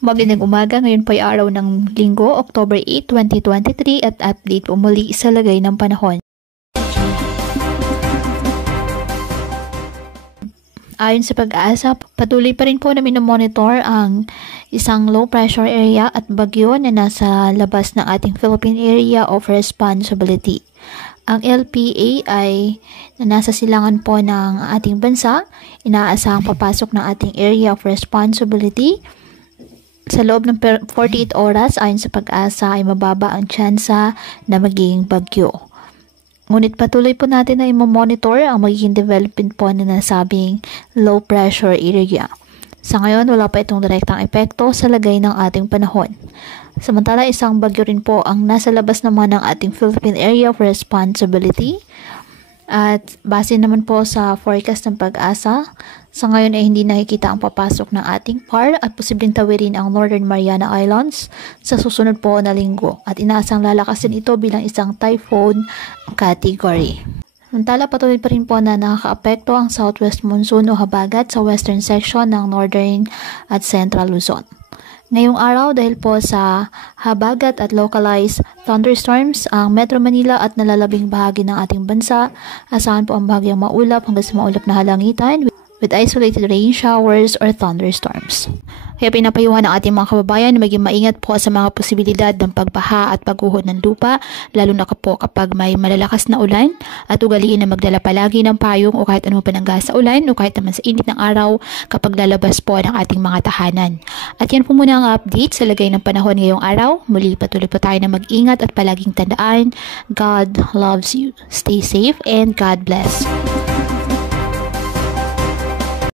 Magandang umaga, ngayon po ay araw ng Linggo, October 8, 2023 at update po muli sa lagay ng panahon. Ayon sa Pag-asa, patuloy pa rin po na minomonitor ang isang low pressure area at bagyo na nasa labas ng ating Philippine Area of Responsibility. Ang LPA ay nasa silangan po ng ating bansa, inaasahang papasok ng ating Area of Responsibility. Sa loob ng 48 oras, ayon sa Pag-asa, ay mababa ang tsansa na magiging bagyo. Ngunit patuloy po natin na i-monitor ang magiging development po na nasabing low pressure area. Sa ngayon, wala pa itong direktang epekto sa lagay ng ating panahon. Samantala, isang bagyo rin po ang nasa labas naman ng ating Philippine Area of Responsibility. At base naman po sa forecast ng Pag-asa, sa ngayon ay hindi nakikita ang papasok ng ating PAR at posibleng tawirin ang Northern Mariana Islands sa susunod po na linggo at inaasang lalakasin ito bilang isang typhoon category. Samantala, patuloy pa rin po na nakakaapekto ang southwest monsoon o habagat sa western section ng northern at central Luzon. Ngayong araw, dahil po sa habagat at localized thunderstorms, ang Metro Manila at nalalabing bahagi ng ating bansa, asahan po ang bahagyang maulap hanggang sa maulap na halangitan with isolated rain showers or thunderstorms. Kaya pinapayuhan ng ating mga kababayan na maging maingat po sa mga posibilidad ng pagbaha at pagguho ng lupa, lalo na po kapag may malalakas na ulan, at ugaliin na magdala palagi ng payong o kahit anong panangga sa ulan o kahit naman sa init ng araw kapag lalabas po ng ating mga tahanan. At yan po muna ang update sa lagay ng panahon ngayong araw. Muli patuloy po tayo na mag-ingat at palaging tandaan, God loves you. Stay safe and God bless.